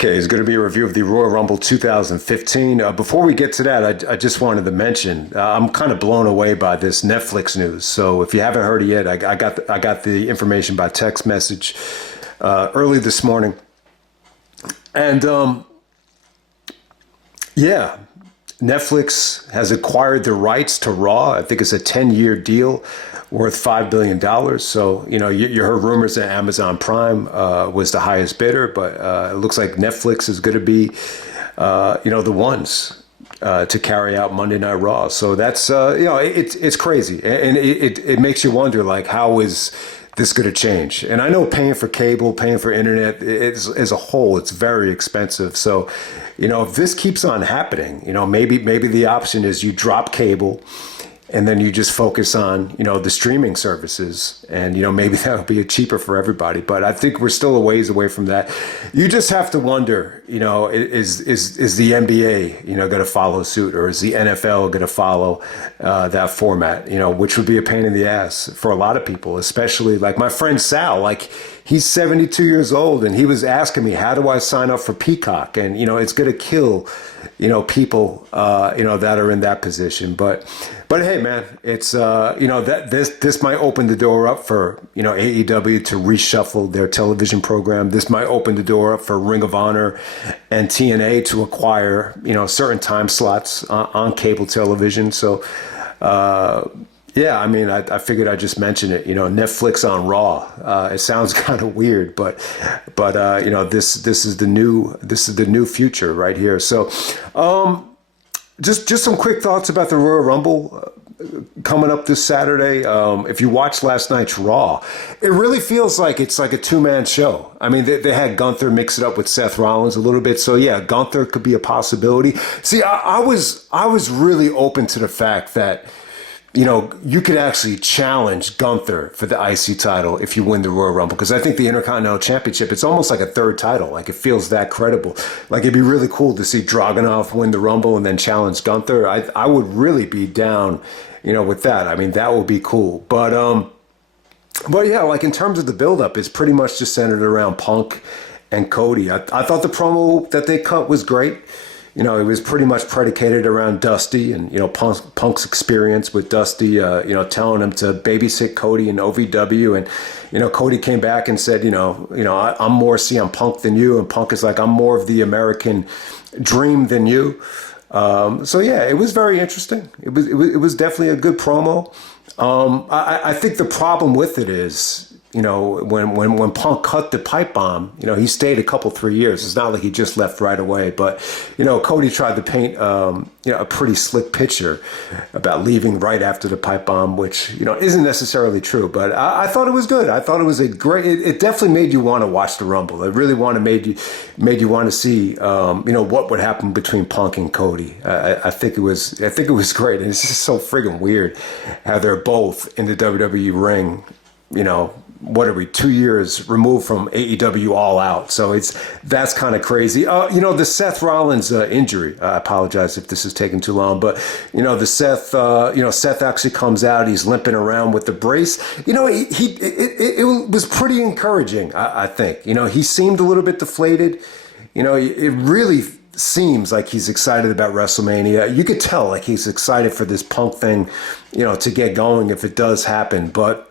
Okay, it's going to be a review of the Royal Rumble 2015. Before we get to that, I just wanted to mention I'm kind of blown away by this Netflix news. So if you haven't heard it yet, I got the information by text message early this morning, and yeah, Netflix has acquired the rights to Raw. I think it's a 10-year deal worth $5 billion. So, you heard rumors that Amazon Prime was the highest bidder, but it looks like Netflix is going to be, the ones to carry out Monday Night Raw. So that's, it's crazy. And it makes you wonder, like, how is this going to change? And I know paying for cable, paying for internet as a whole, it's very expensive. So, if this keeps on happening, maybe the option is you drop cable and then you just focus on, the streaming services, and, maybe that'll be cheaper for everybody. But I think we're still a ways away from that. You just have to wonder, is the NBA, going to follow suit, or is the NFL going to follow that format, which would be a pain in the ass for a lot of people, especially like my friend Sal, like he's 72 years old and he was asking me, how do I sign up for Peacock? And, it's going to kill, people, that are in that position. But hey, man, it's that this might open the door up for AEW to reshuffle their television program. This might open the door up for Ring of Honor and TNA to acquire certain time slots on cable television. So yeah, I mean, I figured I'd just mention it. Netflix on Raw. It sounds kind of weird, but this is the new future right here. So. Just some quick thoughts about the Royal Rumble coming up this Saturday. If you watched last night's Raw, it really feels like it's like a two-man show. I mean, they had Gunther mix it up with Seth Rollins a little bit. So yeah, Gunther could be a possibility. See, I was really open to the fact that, you could actually challenge Gunther for the IC title if you win the Royal Rumble. Because I think the Intercontinental Championship, it's almost like a third title. Like, it feels that credible. Like, it'd be really cool to see Dragunov win the Rumble and then challenge Gunther. I would really be down, with that. I mean, that would be cool. But yeah, like in terms of the buildup, it's pretty much just centered around Punk and Cody. I thought the promo that they cut was great. It was pretty much predicated around Dusty and, Punk's experience with Dusty, telling him to babysit Cody and OVW. And, Cody came back and said, I'm more CM Punk than you. And Punk is like, I'm more of the American dream than you. So, yeah, it was very interesting. It was definitely a good promo. I think the problem with it is, when Punk cut the pipe bomb, he stayed 3 years. It's not like he just left right away. But, Cody tried to paint, a pretty slick picture about leaving right after the pipe bomb, which, isn't necessarily true. But I thought it was good. I thought it was it definitely made you want to watch the Rumble. It really made you want to see, what would happen between Punk and Cody. I think it was great. And it's just so friggin' weird how they're both in the WWE ring, what are we, 2 years removed from AEW All Out. So that's kind of crazy. The Seth Rollins injury, I apologize if this is taking too long, but, the Seth actually comes out, he's limping around with the brace. It was pretty encouraging, I think. He seemed a little bit deflated. It really seems like he's excited about WrestleMania. You could tell, like, he's excited for this Punk thing, to get going if it does happen. But,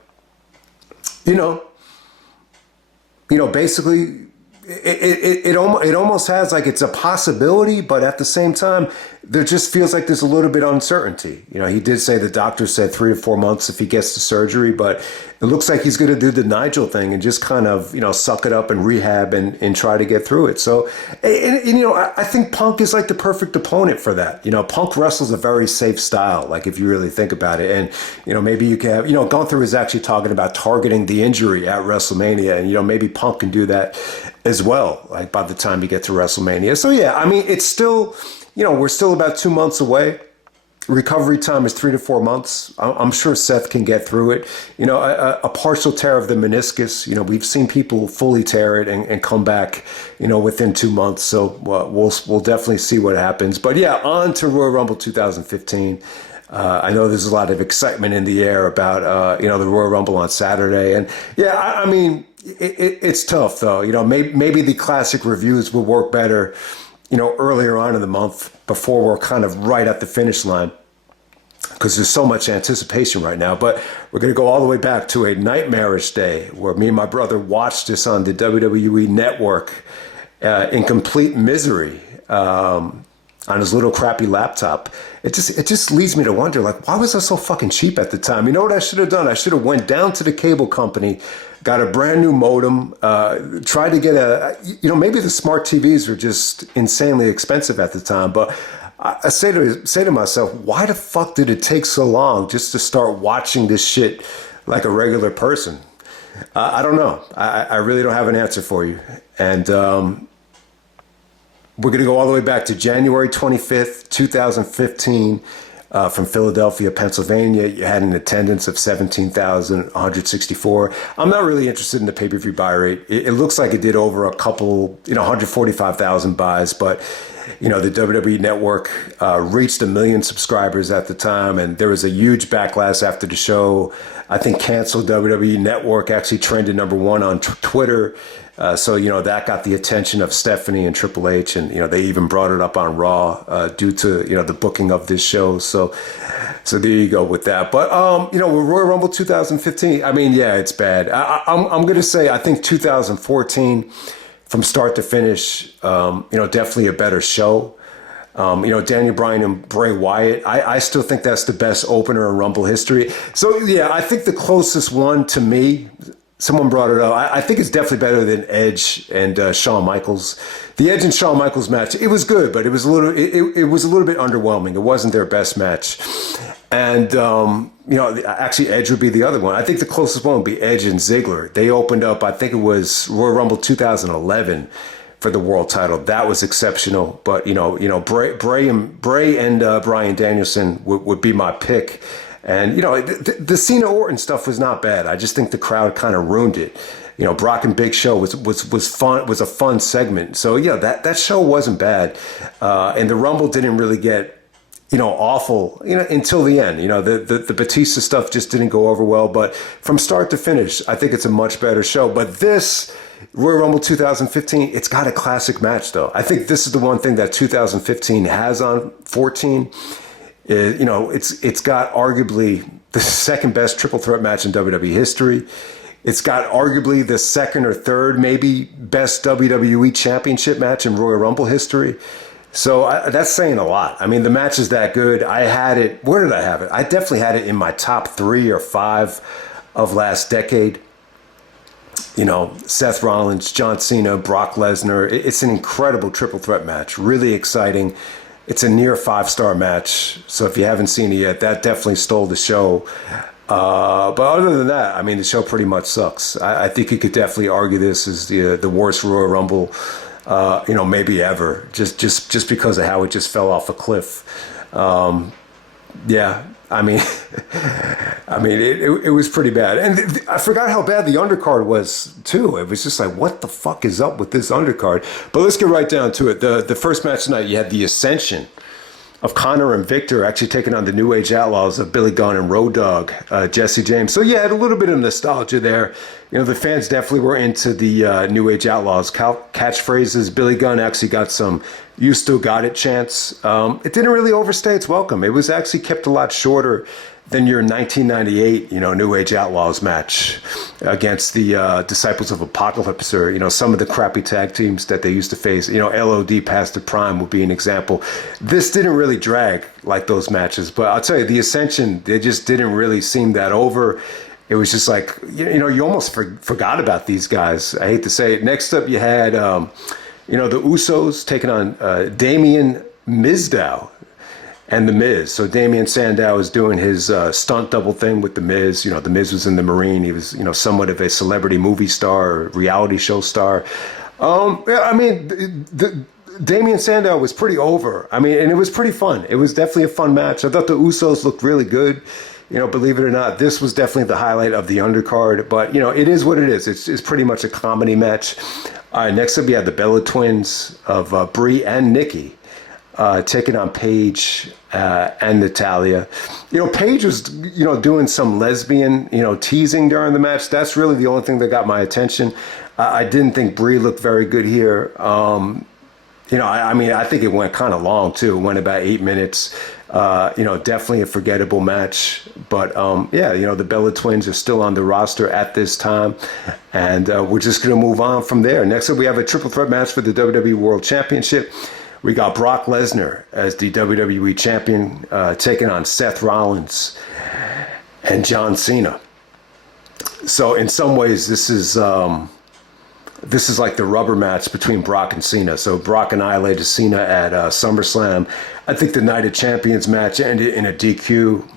basically, it almost has like it's a possibility, but at the same time, there just feels like there's a little bit of uncertainty. He did say the doctor said 3 to 4 months if he gets the surgery, but it looks like he's going to do the Nigel thing and just kind of, suck it up and rehab and try to get through it. So, I think Punk is like the perfect opponent for that. Punk wrestles a very safe style, like if you really think about it. And, maybe you can have, Gunther is actually talking about targeting the injury at WrestleMania, and, maybe Punk can do that as well, like by the time you get to WrestleMania. So, yeah, I mean, it's still, we're still about 2 months away. Recovery time is 3 to 4 months. I'm sure Seth can get through it. A partial tear of the meniscus, we've seen people fully tear it and come back, within 2 months. So we'll definitely see what happens. But yeah, on to Royal Rumble 2015. I know there's a lot of excitement in the air about, the Royal Rumble on Saturday. And yeah, I mean, it's tough though. Maybe the classic reviews will work better, earlier on in the month before we're kind of right at the finish line, because there's so much anticipation right now. But we're going to go all the way back to a nightmarish day where me and my brother watched this on the WWE network in complete misery on his little crappy laptop. It just leads me to wonder, like, why was I so fucking cheap at the time? You know what I should have done? I should have went down to the cable company, got a brand new modem, tried to get maybe the smart TVs were just insanely expensive at the time, but I say to myself, why the fuck did it take so long just to start watching this shit like a regular person? I don't know. I really don't have an answer for you. And we're going to go all the way back to January 25th, 2015, from Philadelphia, Pennsylvania. You had an attendance of 17,164. I'm not really interested in the pay-per-view buy rate. It looks like it did over a couple, 145,000 buys, but the WWE Network reached 1 million subscribers at the time, and there was a huge backlash after the show. I think canceled WWE Network actually trended #1 on Twitter. So that got the attention of Stephanie and Triple H, and they even brought it up on Raw due to the booking of this show. So there you go with that. But with Royal Rumble 2015, I mean, yeah, it's bad. I'm gonna say I think 2014 from start to finish, definitely a better show. Daniel Bryan and Bray Wyatt, I still think that's the best opener in Rumble history. So yeah, I think the closest one to me. Someone brought it up. I think it's definitely better than Edge and Shawn Michaels. The Edge and Shawn Michaels match, it was good, but it was a little bit underwhelming. It wasn't their best match. And actually Edge would be the other one. I think the closest one would be Edge and Ziggler. They opened up, I think it was Royal Rumble 2011 for the world title. That was exceptional. But Bray and Bryan Danielson would be my pick. And, the Cena Orton stuff was not bad. I just think the crowd kind of ruined it. Brock and Big Show was fun, was a fun segment. So, yeah, that show wasn't bad. And the Rumble didn't really get, awful, until the end. The Batista stuff just didn't go over well. But from start to finish, I think it's a much better show. But this Royal Rumble 2015, it's got a classic match, though. I think this is the one thing that 2015 has on 14. It's got arguably the second best triple threat match in WWE history. It's got arguably the second or third, maybe best WWE championship match in Royal Rumble history. So that's saying a lot. I mean, the match is that good. I had it. Where did I have it? I definitely had it in my top 3 or 5 of last decade. Seth Rollins, John Cena, Brock Lesnar. It's an incredible triple threat match. Really exciting. It's a near 5-star match, so if you haven't seen it yet, that definitely stole the show. But other than that, I mean, the show pretty much sucks. I think you could definitely argue this is the worst Royal Rumble, maybe ever, just because of how it just fell off a cliff. Yeah. I mean, it was pretty bad. And I forgot how bad the undercard was, too. It was just like, what the fuck is up with this undercard? But let's get right down to it. The first match tonight, you had the Ascension of Connor and Victor actually taking on the New Age Outlaws of Billy Gunn and Road Dogg, Jesse James. So, yeah, had a little bit of nostalgia there. The fans definitely were into the New Age Outlaws catchphrases. Billy Gunn actually got some "You Still Got It" chants. It didn't really overstay its welcome. It was actually kept a lot shorter than your 1998, New Age Outlaws match against the Disciples of Apocalypse, or, some of the crappy tag teams that they used to face. LOD past the prime would be an example. This didn't really drag like those matches, but I'll tell you, the Ascension, they just didn't really seem that over. It was just like, you almost forgot about these guys. I hate to say it. Next up, you had, the Usos taking on Damien Mizdow and The Miz. So Damien Sandow is doing his stunt double thing with The Miz. The Miz was in the Marine. He was, somewhat of a celebrity movie star, or reality show star. Damien Sandow was pretty over. And it was pretty fun. It was definitely a fun match. I thought the Usos looked really good. Believe it or not, this was definitely the highlight of the undercard. But, it is what it is. It's pretty much a comedy match. All right, next up, you had the Bella Twins of Brie and Nikki taking on Paige and Natalia. Paige was, doing some lesbian, teasing during the match. That's really the only thing that got my attention. I didn't think Brie looked very good here. I think it went kind of long too. It went about 8 minutes. Definitely a forgettable match. But the Bella Twins are still on the roster at this time. And we're just going to move on from there. Next up, we have a triple threat match for the WWE World Championship. We got Brock Lesnar as the WWE Champion taking on Seth Rollins and John Cena. So in some ways, this is like the rubber match between Brock and Cena. So Brock annihilated Cena at SummerSlam. I think the Night of Champions match ended in a DQ.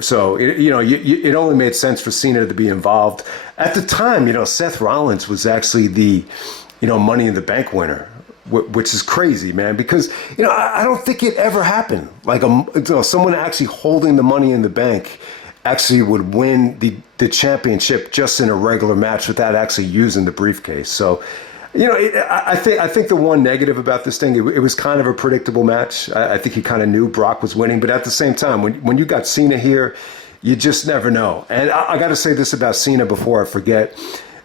So, it only made sense for Cena to be involved. At the time, Seth Rollins was actually the, Money in the Bank winner, which is crazy, man, because, I don't think it ever happened. Like someone actually holding the Money in the Bank actually would win the championship just in a regular match without actually using the briefcase. So, I think the one negative about this thing, it was kind of a predictable match. I think you kind of knew Brock was winning, but at the same time, when you got Cena here, you just never know. And I got to say this about Cena before I forget.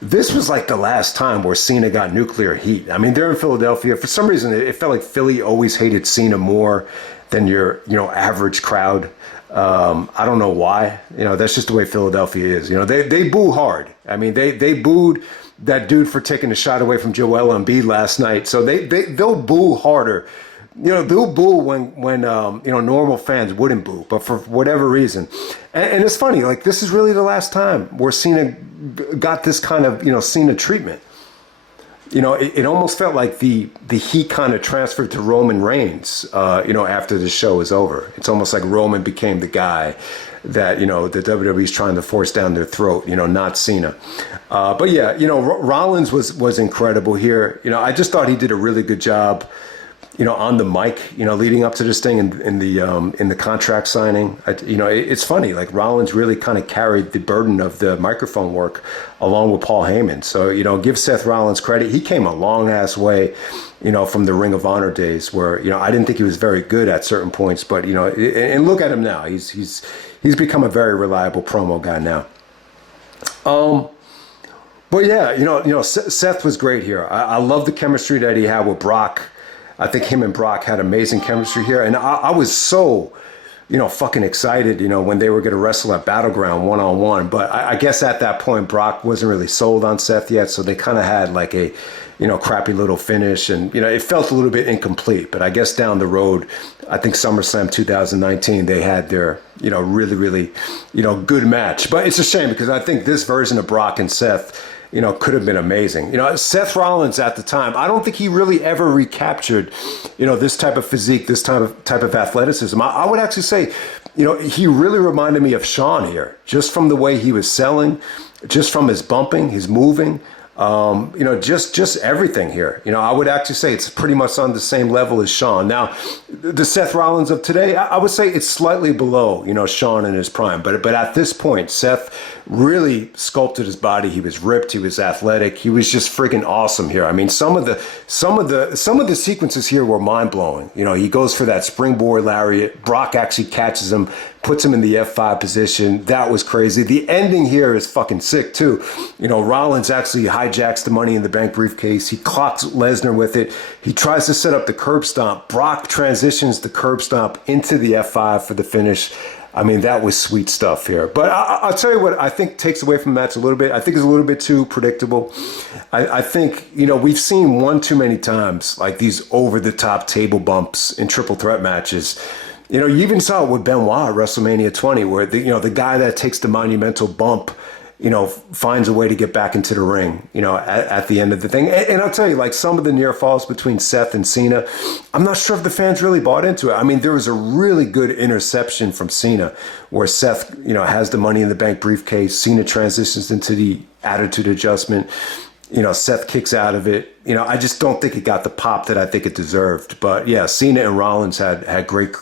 This was like the last time where Cena got nuclear heat. I mean, they're in Philadelphia. For some reason, it felt like Philly always hated Cena more than your, average crowd. I don't know why. That's just the way Philadelphia is. They boo hard. I mean, they booed that dude for taking a shot away from Joel Embiid last night. So they'll boo harder. They'll boo when normal fans wouldn't boo, but for whatever reason. And it's funny, like this is really the last time where Cena got this kind of, Cena treatment. It almost felt like the heat kind of transferred to Roman Reigns, after the show was over. It's almost like Roman became the guy that, the WWE is trying to force down their throat, not Cena. But yeah, Rollins was incredible here. I just thought he did a really good job, on the mic, leading up to this thing in the contract signing. It's funny, like Rollins really kind of carried the burden of the microphone work along with Paul Heyman. So, give Seth Rollins credit. He came a long ass way, from the Ring of Honor days where, I didn't think he was very good at certain points, but, and look at him now. He's become a very reliable promo guy now. But yeah, Seth was great here. I love the chemistry that he had with Brock. I think him and Brock had amazing chemistry here. And I was so, fucking excited, when they were going to wrestle at Battleground one-on-one. But I guess at that point, Brock wasn't really sold on Seth yet. So they kind of had like a, crappy little finish. And, it felt a little bit incomplete. But I guess down the road, I think SummerSlam 2019, they had their, really, really, good match. But it's a shame because I think this version of Brock and Seth, could have been amazing. Seth Rollins at the time, I don't think he really ever recaptured, this type of physique, this type of athleticism. I would actually say, he really reminded me of Shawn here, just from the way he was selling, just from his bumping, his moving, just everything here. I would actually say it's pretty much on the same level as Shawn. Now, the Seth Rollins of today, I would say it's slightly below, Shawn in his prime. But at this point, Seth really sculpted his body. He was ripped. He was athletic. He was just freaking awesome here. I mean, some of the sequences here were mind blowing. He goes for that springboard lariat. Brock actually catches him, puts him in the F5 position. That was crazy. The ending here is fucking sick too. Rollins actually hijacks the Money in the Bank briefcase. He clocks Lesnar with it. He tries to set up the curb stomp. Brock transitions the curb stomp into the F5 for the finish. I mean, that was sweet stuff here. But I'll tell you what I think takes away from the match a little bit. I think it's a little bit too predictable. I think, we've seen one too many times, like these over-the-top table bumps in triple threat matches. You even saw it with Benoit at WrestleMania 20, where the guy that takes the monumental bump, finds a way to get back into the ring, at the end of the thing. And I'll tell you, like some of the near falls between Seth and Cena, I'm not sure if the fans really bought into it. I mean, there was a really good interception from Cena where Seth, has the Money in the Bank briefcase. Cena transitions into the attitude adjustment. Seth kicks out of it. I just don't think it got the pop that I think it deserved. But yeah, Cena and Rollins had great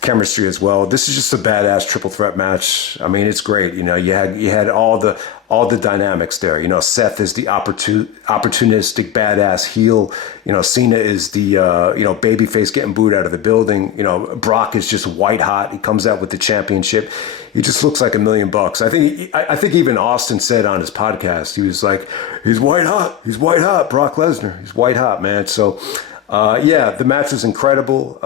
chemistry as well. This is just a badass triple threat match. I mean, it's great. You had all the all the dynamics there. You know, Seth is the opportunistic badass heel. You know, Cena is the babyface getting booed out of the building. You know, Brock is just white hot. He comes out with the championship. He just looks like $1,000,000. I think even Austin said on his podcast, he was like, he's white hot. He's white hot. Brock Lesnar. He's white hot, man. So, the match was incredible.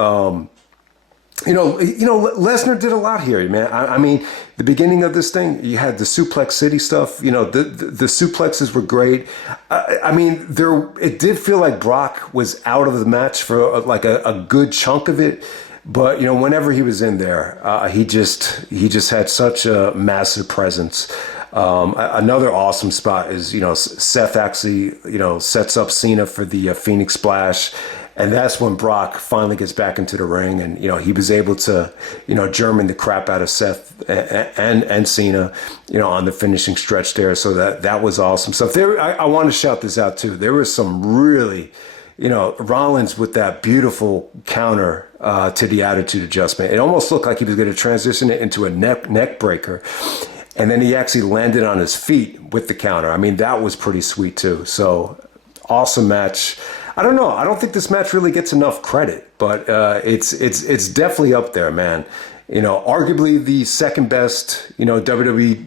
Lesnar did a lot here, man. I mean, the beginning of this thing, you had the Suplex City stuff. You know, the suplexes were great. It did feel like Brock was out of the match for like a good chunk of it. But, you know, whenever he was in there, he just had such a massive presence. Another awesome spot is, you know, Seth actually, you know, sets up Cena for the Phoenix Splash. And that's when Brock finally gets back into the ring, and you know he was able to, you know, German the crap out of Seth and Cena, you know, on the finishing stretch there. So that was awesome. So I want to shout this out too. There was some really, you know, Rollins with that beautiful counter to the attitude adjustment. It almost looked like he was going to transition it into a neck breaker, and then he actually landed on his feet with the counter. I mean, that was pretty sweet too. So awesome match. I don't know. I don't think this match really gets enough credit, but it's definitely up there, man. You know, arguably the second best, you know, WWE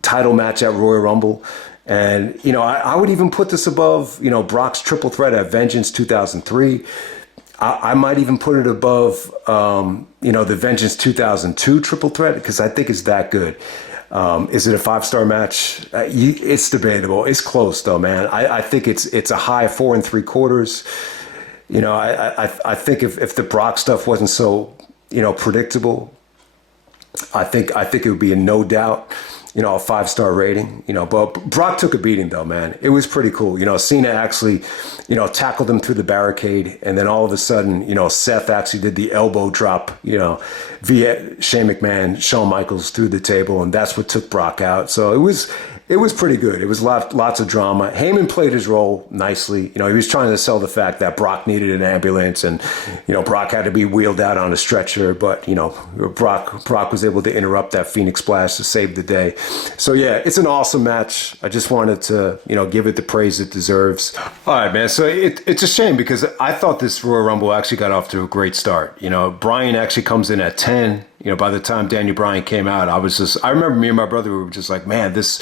title match at Royal Rumble. And, you know, I would even put this above, you know, Brock's triple threat at Vengeance 2003. I might even put it above, the Vengeance 2002 triple threat, because I think it's that good. Is it a 5-star match? It's debatable. It's close though, man. I think it's a high 4 3/4. You know, I think if the Brock stuff wasn't so, you know, predictable, I think it would be a no doubt, you know, a 5-star rating, you know, but Brock took a beating though, man. It was pretty cool. You know, Cena actually, you know, tackled him through the barricade. And then all of a sudden, you know, Seth actually did the elbow drop, you know, via Shane McMahon, Shawn Michaels through the table. And that's what took Brock out. So it was pretty good. It was lots of drama. Heyman played his role nicely. You know, he was trying to sell the fact that Brock needed an ambulance and, you know, Brock had to be wheeled out on a stretcher. But, you know, Brock was able to interrupt that Phoenix Splash to save the day. So, yeah, it's an awesome match. I just wanted to, you know, give it the praise it deserves. All right, man. So it's a shame because I thought this Royal Rumble actually got off to a great start. You know, Bryan actually comes in at 10. You know, by the time Daniel Bryan came out, I remember me and my brother were just like, man, this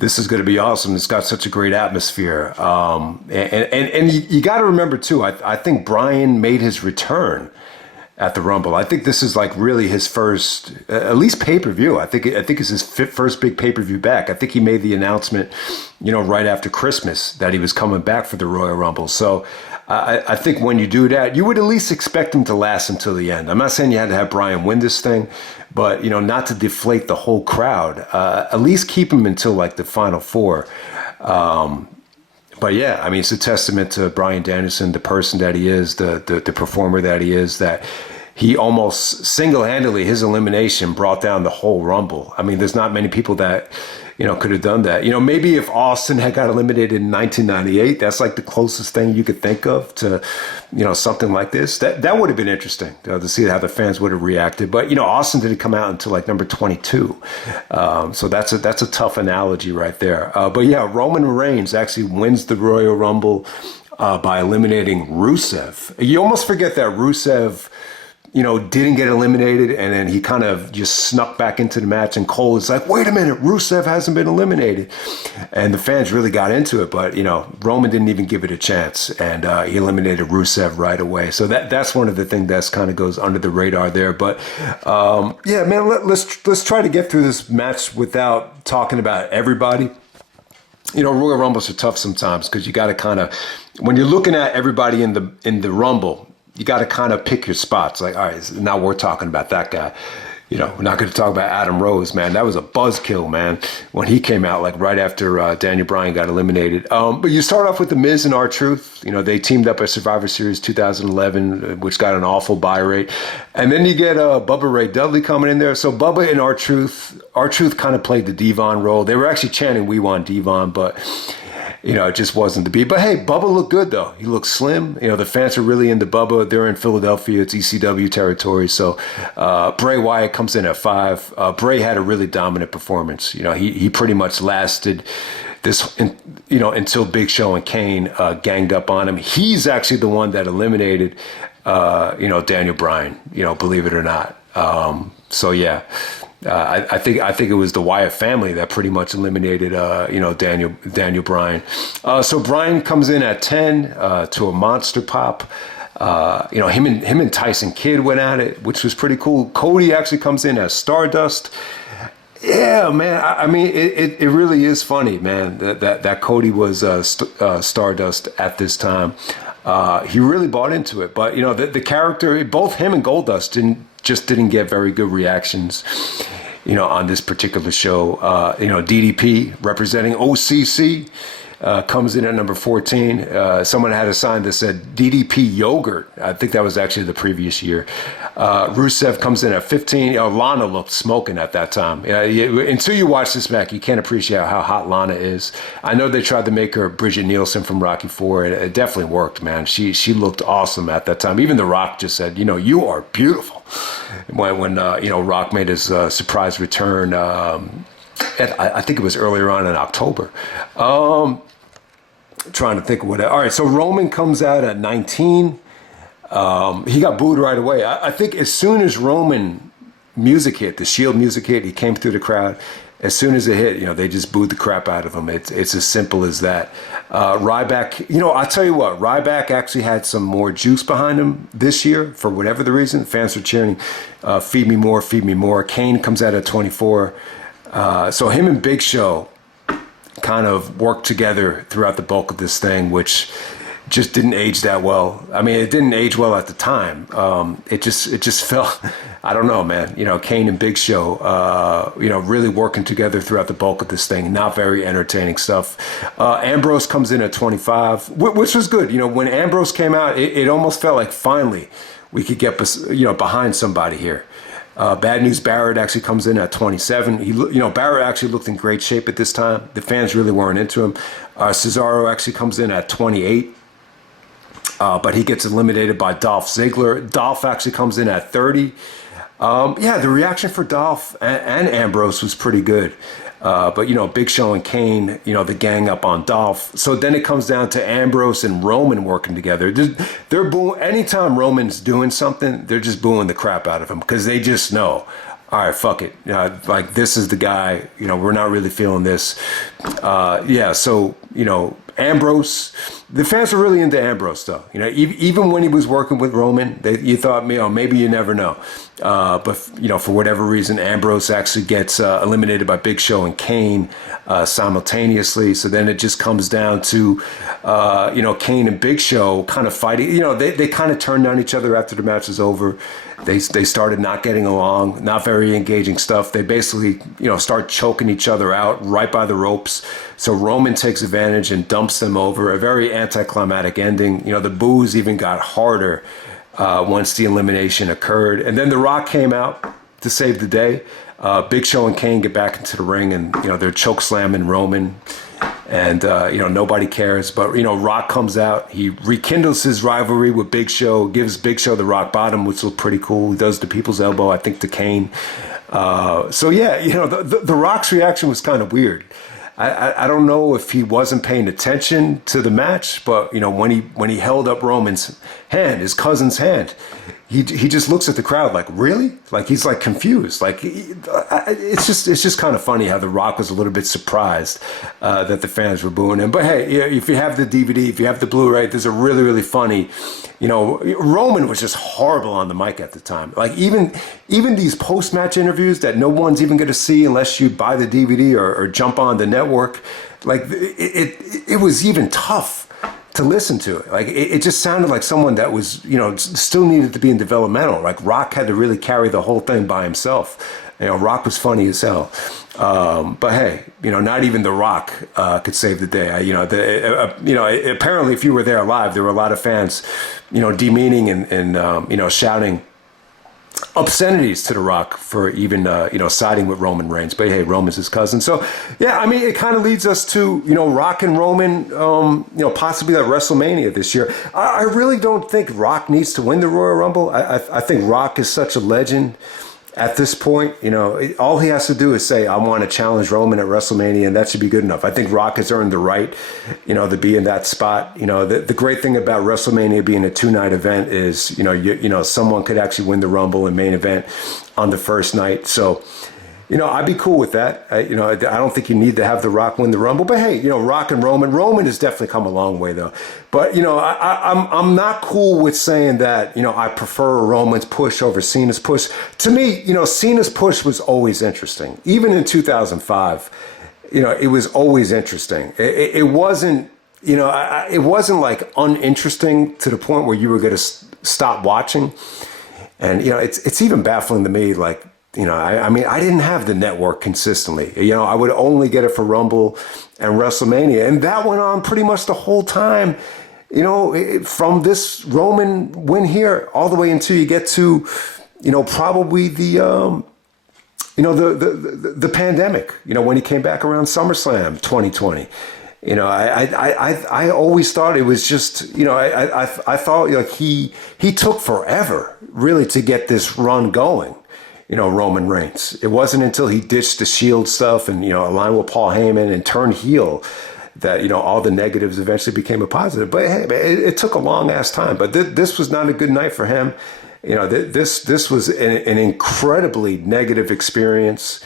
is going to be awesome. It's got such a great atmosphere. And you got to remember, too, I think Bryan made his return at the Rumble. I think this is like really his first, at least pay-per-view. I think it's his first big pay-per-view back. I think he made the announcement, you know, right after Christmas that he was coming back for the Royal Rumble. So I think when you do that, you would at least expect him to last until the end. I'm not saying you had to have Bryan win this thing, but, you know, not to deflate the whole crowd. At least keep him until like the final 4. But yeah, I mean, it's a testament to Bryan Danielson, the person that he is, the performer that he is, that he almost single-handedly, his elimination brought down the whole Rumble. I mean, there's not many people that, you know, could have done that. You know, maybe if Austin had got eliminated in 1998, that's like the closest thing you could think of to, you know, something like this. That would have been interesting to see how the fans would have reacted. But, you know, Austin didn't come out until like number 22. So that's a tough analogy right there. But yeah, Roman Reigns actually wins the Royal Rumble by eliminating Rusev. You almost forget that Rusev, you know, didn't get eliminated, and then he kind of just snuck back into the match, and Cole is like, wait a minute, Rusev hasn't been eliminated. And the fans really got into it, but, you know, Roman didn't even give it a chance, and he eliminated Rusev right away. So that's one of the things that's kind of goes under the radar there. But, yeah, man, let's try to get through this match without talking about everybody. You know, Royal Rumbles are tough sometimes because you got to kind of, when you're looking at everybody in the Rumble, you got to kind of pick your spots. Like, all right, now we're talking about that guy. You know, we're not going to talk about Adam Rose, man. That was a buzzkill, man, when he came out, like right after Daniel Bryan got eliminated. But you start off with The Miz and R-Truth. You know, they teamed up at Survivor Series 2011, which got an awful buy rate. And then you get Bubba Ray Dudley coming in there. So Bubba and R-Truth kind of played the Devon role. They were actually chanting, "We want Devon," but it just wasn't to be. But hey, Bubba looked good though. He looked slim. The fans are really into Bubba. They're in Philadelphia. It's ECW territory. So Bray Wyatt comes in at 5. Bray had a really dominant performance. He pretty much lasted until Big Show and Kane ganged up on him. He's actually the one that eliminated Daniel Bryan. Believe it or not. So yeah. I think it was the Wyatt family that pretty much eliminated, Daniel Bryan. So Bryan comes in at 10 to a monster pop. Him and Tyson Kidd went at it, which was pretty cool. Cody actually comes in as Stardust. Yeah, man. I mean, it really is funny, man, that Cody was Stardust at this time. He really bought into it, but the character, both him and Goldust didn't get very good reactions, on this particular show. DDP representing OCC comes in at number 14. Someone had a sign that said DDP yogurt. I think that was actually the previous year. Rusev comes in at 15. Lana looked smoking at that time. Until you watch this back, you can't appreciate how hot Lana is. I know they tried to make her Bridget Nielsen from Rocky IV. It definitely worked, man. She looked awesome at that time. Even The Rock just said, you are beautiful. When Rock made his surprise return, I think it was earlier on in October. Trying to think of what. All right, so Roman comes out at 19. He got booed right away. I think as soon as Roman music hit, the Shield music hit, he came through the crowd. As soon as it hit, they just booed the crap out of him. It's as simple as that. Ryback, I tell you what, Ryback actually had some more juice behind him this year for whatever the reason. Fans were cheering, feed me more, feed me more. Kane comes out at 24. So him and Big Show kind of worked together throughout the bulk of this thing, which just didn't age that well. I mean, it didn't age well at the time. It just felt, I don't know, man. Kane and Big Show, really working together throughout the bulk of this thing. Not very entertaining stuff. Ambrose comes in at 25, which was good. When Ambrose came out, it almost felt like finally we could get behind somebody here. Bad News Barrett actually comes in at 27. Barrett actually looked in great shape at this time. The fans really weren't into him. Cesaro actually comes in at 28. But he gets eliminated by Dolph Ziggler. Dolph actually comes in at 30. The reaction for Dolph and Ambrose was pretty good. But Big Show and Kane, the gang up on Dolph. So then it comes down to Ambrose and Roman working together. They're booing. Anytime Roman's doing something, they're just booing the crap out of him because they just know, all right, fuck it. This is the guy. We're not really feeling this. So Ambrose, the fans were really into Ambrose though. Even when he was working with Roman, you thought, maybe you never know. But for whatever reason, Ambrose actually gets eliminated by Big Show and Kane simultaneously. So then it just comes down to Kane and Big Show kind of fighting. They kind of turned on each other after the match was over. They started not getting along, not very engaging stuff. They basically start choking each other out right by the ropes. So Roman takes advantage and dumps them over. A very anticlimactic ending. The boos even got harder once the elimination occurred. And then The Rock came out to save the day. Big Show and Kane get back into the ring, and they're choke slamming Roman. And nobody cares. But Rock comes out. He rekindles his rivalry with Big Show. Gives Big Show the rock bottom, which was pretty cool. He does the people's elbow, I think, to Kane. The Rock's reaction was kind of weird. I don't know if he wasn't paying attention to the match, but when he held up Roman's hand, his cousin's hand, he just looks at the crowd like, really? Like he's like confused. Like it's just kind of funny how The Rock was a little bit surprised that the fans were booing him. But hey, if you have the DVD, if you have the Blu-ray, there's a really, really funny. Roman was just horrible on the mic at the time. Like even these post-match interviews that no one's even going to see unless you buy the DVD or jump on the network. Like it was even tough to listen to it. Like it just sounded like someone that was, still needed to be in developmental. Like Rock had to really carry the whole thing by himself. Rock was funny as hell. But hey, not even The Rock could save the day. Apparently if you were there live, there were a lot of fans, demeaning and shouting obscenities to The Rock for even, siding with Roman Reigns. But hey, Roman's his cousin. So, yeah, I mean, it kind of leads us to, Rock and Roman, possibly at WrestleMania this year. I really don't think Rock needs to win the Royal Rumble. I think Rock is such a legend at this point. All he has to do is say, I want to challenge Roman at WrestleMania, and that should be good enough. I think Rock has earned the right, to be in that spot. The great thing about WrestleMania being a 2-night event is, someone could actually win the Rumble and main event on the first night. So, I'd be cool with that. I don't think you need to have The Rock win the Rumble. But hey, Rock and Roman. Roman has definitely come a long way, though. But, I'm not cool with saying that, I prefer Roman's push over Cena's push. To me, Cena's push was always interesting. Even in 2005, it was always interesting. It wasn't, it wasn't like uninteresting to the point where you were going to stop watching. And, it's even baffling to me, like, I mean, I didn't have the network consistently. I would only get it for Rumble and WrestleMania. And that went on pretty much the whole time, from this Roman win here all the way until you get to, probably the pandemic, when he came back around SummerSlam 2020. I always thought it was just, I thought like he took forever really to get this run going. Roman Reigns. It wasn't until he ditched the Shield stuff and, aligned with Paul Heyman and turned heel that, all the negatives eventually became a positive. But hey, it took a long ass time. But this was not a good night for him. This was an incredibly negative experience.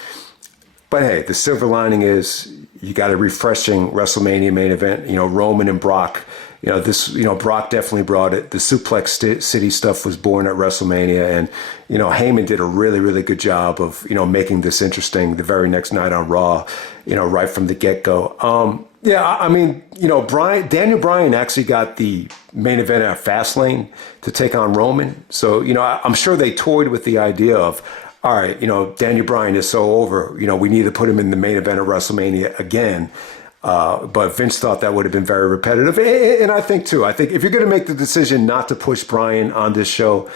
But hey, the silver lining is you got a refreshing WrestleMania main event, Roman and Brock. Brock definitely brought it. The Suplex City stuff was born at WrestleMania. And, Heyman did a really, really good job of, making this interesting the very next night on Raw, right from the get-go. Daniel Bryan actually got the main event at Fastlane to take on Roman. So, I'm sure they toyed with the idea of, all right, Daniel Bryan is so over, we need to put him in the main event of WrestleMania again. But Vince thought that would have been very repetitive. And I think, too, if you're going to make the decision not to push Bryan on this show,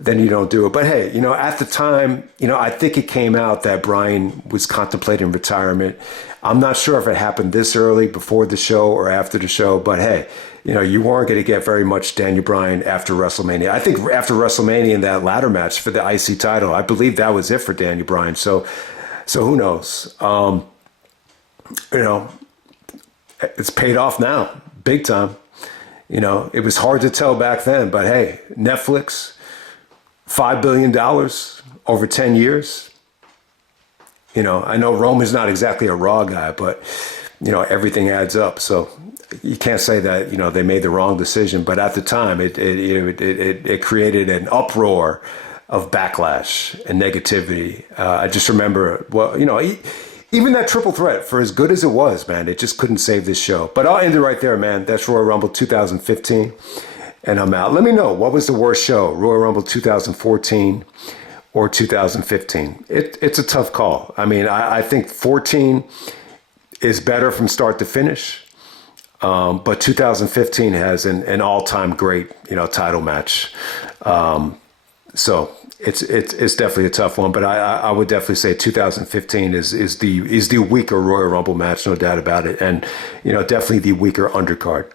then you don't do it. But hey, at the time, I think it came out that Bryan was contemplating retirement. I'm not sure if it happened this early, before the show or after the show. But hey, you weren't going to get very much Daniel Bryan after WrestleMania. I think after WrestleMania in that ladder match for the IC title, I believe that was it for Daniel Bryan. So who knows? It's paid off now, big time. It was hard to tell back then, but hey, Netflix, $5 billion over 10 years. I know Roman's not exactly a Raw guy, but, everything adds up. So you can't say that, they made the wrong decision. But at the time, it created an uproar of backlash and negativity. I just remember, even that triple threat, for as good as it was, man, it just couldn't save this show. But I'll end it right there, man. That's Royal Rumble 2015, and I'm out. Let me know, what was the worst show, Royal Rumble 2014 or 2015? It's a tough call. I mean, I think 14 is better from start to finish, but 2015 has an all-time great, title match. So it's definitely a tough one, but I would definitely say 2015 is the weaker Royal Rumble match, no doubt about it, and definitely the weaker undercard.